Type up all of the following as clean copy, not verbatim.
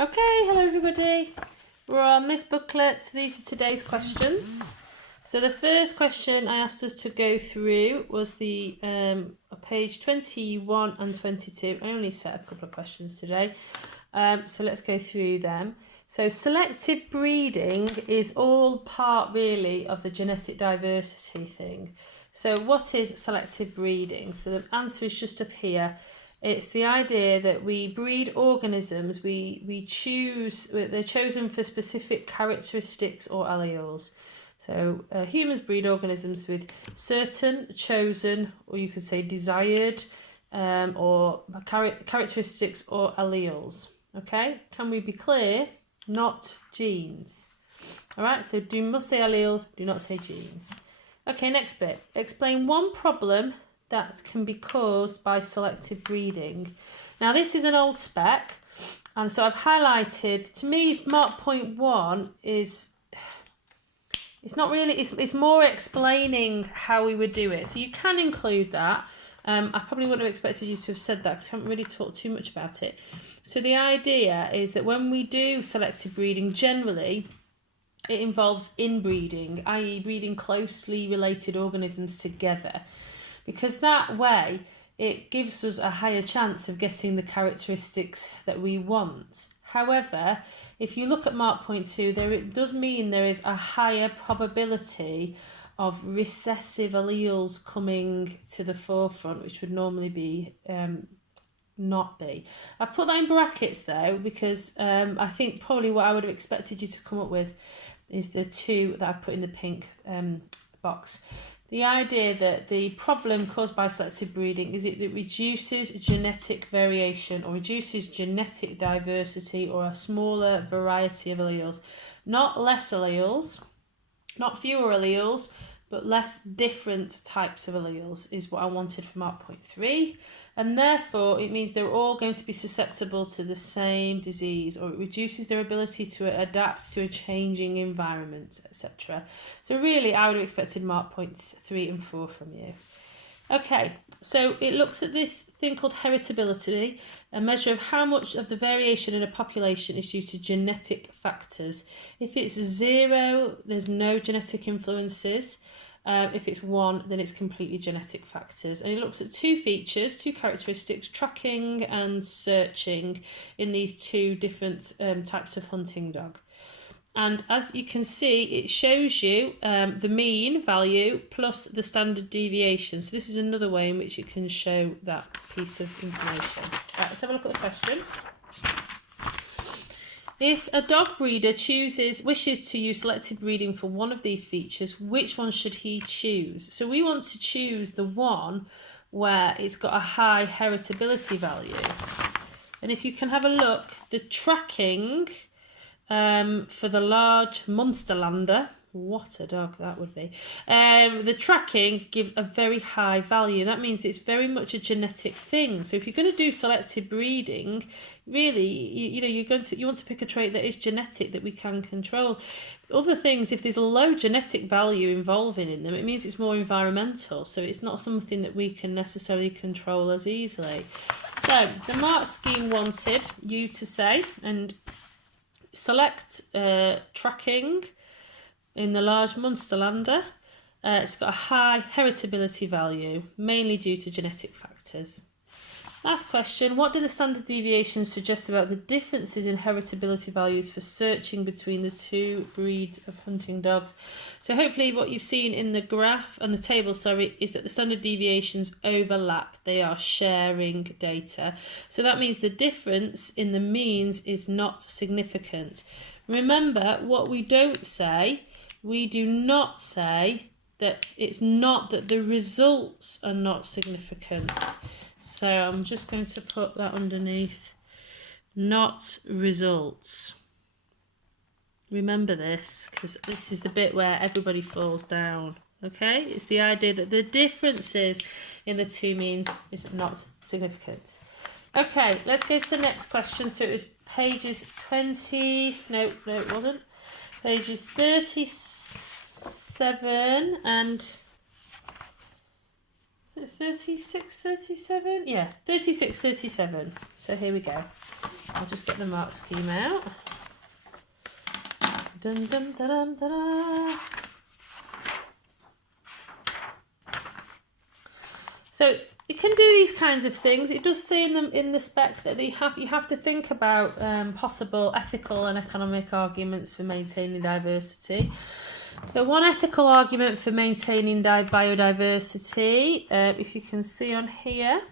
Okay, hello everybody. We're on this booklet. These are today's questions. So the first question I asked us to go through was the page 21 and 22. I only set a couple of questions today. So let's go through them. So selective breeding is all part really of the genetic diversity thing. So what is selective breeding? So the answer is just up here. It's the idea that we breed organisms, they're chosen for specific characteristics or alleles. So humans breed organisms with certain chosen, or you could say desired, or characteristics or alleles. Okay, can we be clear? Not genes. All right, so must say alleles, do not say genes. Okay, next bit. Explain one problem that can be caused by selective breeding. Now this is an old spec, and so I've highlighted, to me mark point 1 is, it's not really, it's more explaining how we would do it. So you can include that. I probably wouldn't have expected you to have said that because I haven't really talked too much about it. So the idea is that when we do selective breeding, generally it involves inbreeding, i.e. breeding closely related organisms together, because that way it gives us a higher chance of getting the characteristics that we want. However, if you look at mark point 2, it does mean there is a higher probability of recessive alleles coming to the forefront, which would normally be not be. I've put that in brackets though, because I think probably what I would have expected you to come up with is the 2 that I've put in the pink box. The idea that the problem caused by selective breeding is it reduces genetic variation or reduces genetic diversity or a smaller variety of alleles. Not less alleles, not fewer alleles, but less different types of alleles is what I wanted for mark point 3. And therefore, it means they're all going to be susceptible to the same disease, or it reduces their ability to adapt to a changing environment, etc. So really, I would have expected mark points 3 and 4 from you. Okay, so it looks at this thing called heritability, a measure of how much of the variation in a population is due to genetic factors. If it's 0, there's no genetic influences. If it's 1, then it's completely genetic factors. And it looks at 2 features, 2 characteristics, tracking and searching in these 2 different types of hunting dog. And as you can see, it shows you the mean value plus the standard deviation. So this is another way in which it can show that piece of information. Right, let's have a look at the question. If a dog breeder wishes to use selective breeding for one of these features, which one should he choose? So we want to choose the one where it's got a high heritability value. And if you can have a look, the tracking for the large Munsterlander, what a dog that would be. The tracking gives a very high value. That means it's very much a genetic thing. So if you're going to do selective breeding, really, you want to pick a trait that is genetic, that we can control. Other things, if there's low genetic value involving in them, it means it's more environmental. So it's not something that we can necessarily control as easily. So the mark scheme wanted you to say, and select tracking in the large Munsterlander. It's got a high heritability value, mainly due to genetic factors. Last question, what do the standard deviations suggest about the differences in heritability values for searching between the 2 breeds of hunting dogs? So hopefully what you've seen in the graph and the table, is that the standard deviations overlap. They are sharing data. So that means the difference in the means is not significant. Remember, what we don't say, we do not say that it's not that the results are not significant. So I'm just going to put that underneath, not results. Remember this, because this is the bit where everybody falls down. Okay, it's the idea that the differences in the 2 means is not significant. Okay, let's go to the next question. So it was pages 20, no it wasn't. Pages 37 and 36, 37? Yes, 36, 37. So here we go. I'll just get the mark scheme out. Dun, dun, da, dun, da, da. So you can do these kinds of things. It does say in the spec that you have to think about possible ethical and economic arguments for maintaining diversity. So one ethical argument for maintaining biodiversity, if you can see on here,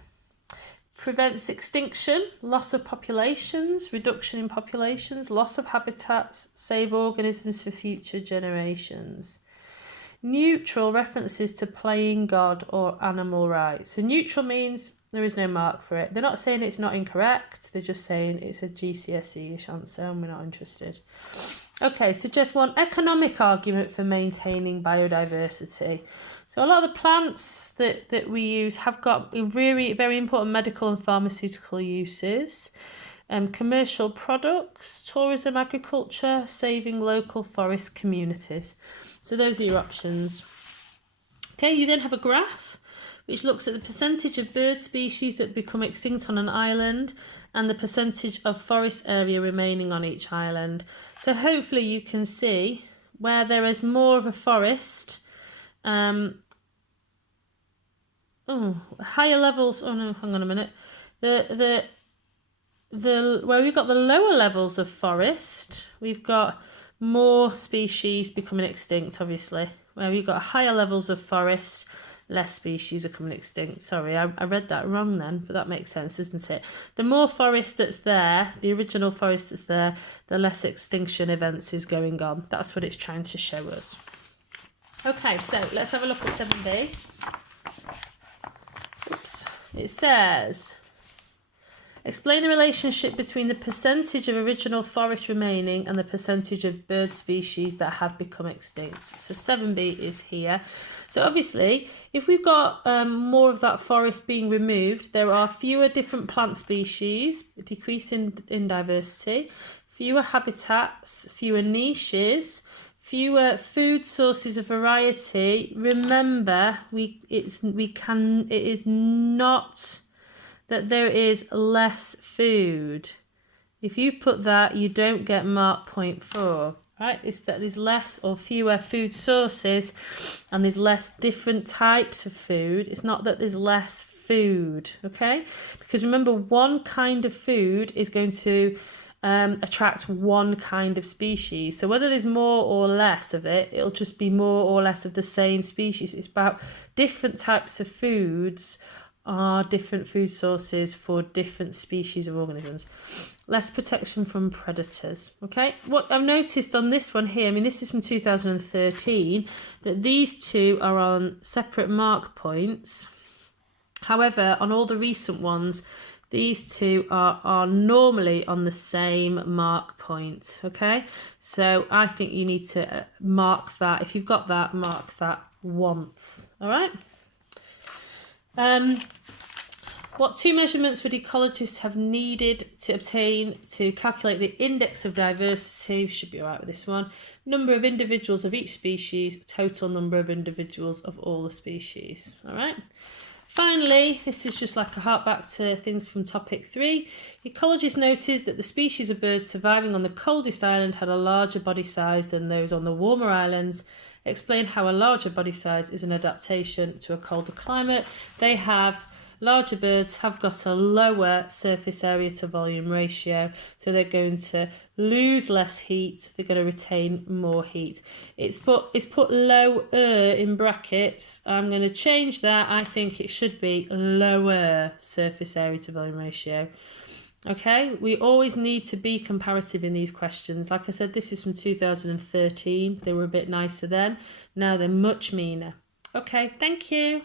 prevents extinction, loss of populations, reduction in populations, loss of habitats, save organisms for future generations. Neutral references to playing God or animal rights. So neutral means there is no mark for it. They're not saying it's not incorrect, they're just saying it's a GCSE-ish answer and we're not interested. Okay, so just one economic argument for maintaining biodiversity. So a lot of the plants that we use have got very, very important medical and pharmaceutical uses. Commercial products, tourism, agriculture, saving local forest communities. So those are your options. Okay, you then have a graph which looks at the percentage of bird species that become extinct on an island and the percentage of forest area remaining on each island. So hopefully you can see where there is more of a forest, higher levels, oh no, hang on a minute, where we've got the lower levels of forest, we've got more species becoming extinct, obviously. Where we've got higher levels of forest, less species are coming extinct. Sorry, I read that wrong then, but that makes sense, doesn't it? The more forest that's there, the original forest that's there, the less extinction events is going on. That's what it's trying to show us. Okay, so let's have a look at 7b. Oops. It says, explain the relationship between the percentage of original forest remaining and the percentage of bird species that have become extinct. So 7b is here. So obviously, if we've got more of that forest being removed, there are fewer different plant species, decrease in diversity, fewer habitats, fewer niches, fewer food sources of variety. Remember, it is not that there is less food. If you put that, you don't get mark 0.4, right? It's that there's less or fewer food sources and there's less different types of food. It's not that there's less food, okay? Because remember, one kind of food is going to attract one kind of species. So whether there's more or less of it, it'll just be more or less of the same species. It's about different types of foods are different food sources for different species of organisms. Less protection from predators, okay? What I've noticed on this one here, I mean, this is from 2013, that these two are on separate mark points. However, on all the recent ones, these two are normally on the same mark point, okay? So I think you need to mark that. If you've got that, mark that once, all right? What two measurements would ecologists have needed to obtain to calculate the index of diversity? Should be all right with this one. Number of individuals of each species, total number of individuals of all the species. All right. Finally, this is just like a hark back to things from topic 3. Ecologists noted that the species of birds surviving on the coldest island had a larger body size than those on the warmer islands. Explain how a larger body size is an adaptation to a colder climate. Larger birds have got a lower surface area to volume ratio, so they're going to lose less heat, they're going to retain more heat. It's put lower in brackets. I'm going to change that. I think it should be lower surface area to volume ratio. Okay, we always need to be comparative in these questions. Like I said, this is from 2013. They were a bit nicer then. Now they're much meaner. Okay, thank you.